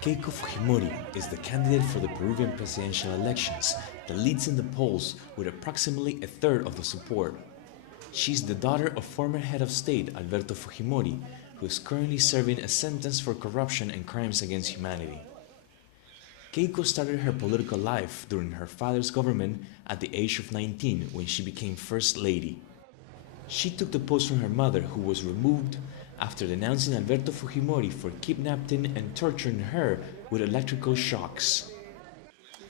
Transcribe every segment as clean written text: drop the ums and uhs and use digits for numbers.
Keiko Fujimori is the candidate for the Peruvian presidential elections that leads in the polls with approximately a third of the support. She's the daughter of former head of state Alberto Fujimori, who is currently serving a sentence for corruption and crimes against humanity. Keiko started her political life during her father's government at the age of 19 when she became First Lady. She took the post from her mother, who was removed after denouncing Alberto Fujimori for kidnapping and torturing her with electrical shocks.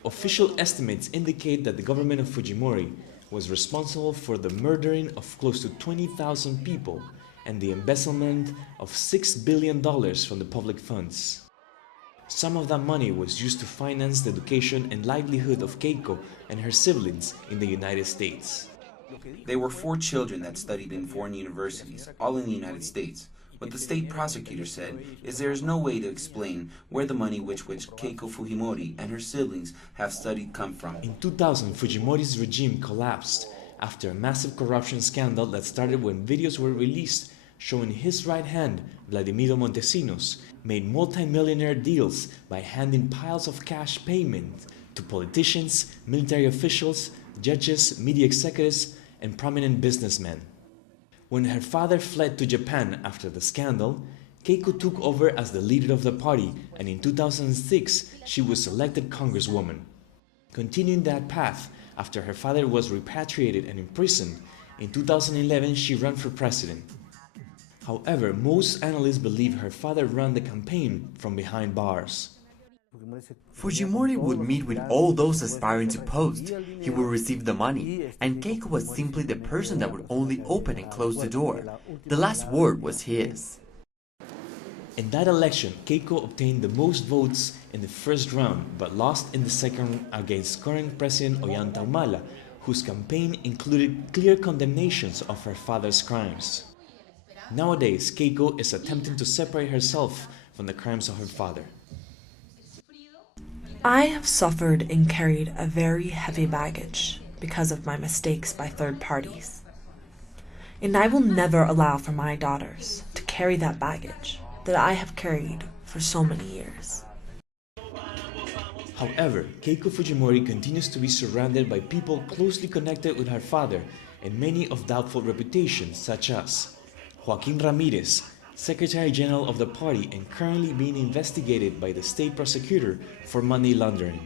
Official estimates indicate that the government of Fujimori was responsible for the murdering of close to 20,000 people and the embezzlement of $6 billion from the public funds. Some of that money was used to finance the education and livelihood of Keiko and her siblings in the United States. They were 4 children that studied in foreign universities, all in the United States. What the state prosecutor said is there is no way to explain where the money which Keiko Fujimori and her siblings have studied come from. In 2000, Fujimori's regime collapsed after a massive corruption scandal that started when videos were released showing his right hand, Vladimiro Montesinos, made multi-millionaire deals by handing piles of cash payments to politicians, military officials, judges, media executives, and prominent businessmen. When her father fled to Japan after the scandal, Keiko took over as the leader of the party, and in 2006 she was elected congresswoman. Continuing that path, after her father was repatriated and imprisoned, in 2011 she ran for president. However, most analysts believe her father ran the campaign from behind bars. Fujimori would meet with all those aspiring to post. He would receive the money, and Keiko was simply the person that would only open and close the door. The last word was his. In that election, Keiko obtained the most votes in the first round but lost in the second against current President Ollanta Humala, whose campaign included clear condemnations of her father's crimes. Nowadays, Keiko is attempting to separate herself from the crimes of her father. I have suffered and carried a very heavy baggage because of my mistakes by third parties. And I will never allow for my daughters to carry that baggage that I have carried for so many years. However, Keiko Fujimori continues to be surrounded by people closely connected with her father and many of doubtful reputation, such as Joaquin Ramirez, Secretary General of the party and currently being investigated by the state prosecutor for money laundering.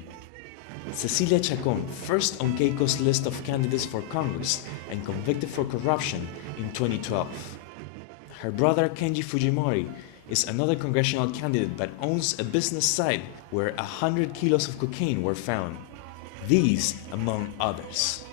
Cecilia Chacon, first on Keiko's list of candidates for Congress and convicted for corruption in 2012. Her brother Kenji Fujimori is another congressional candidate but owns a business site where 100 kilos of cocaine were found. These among others.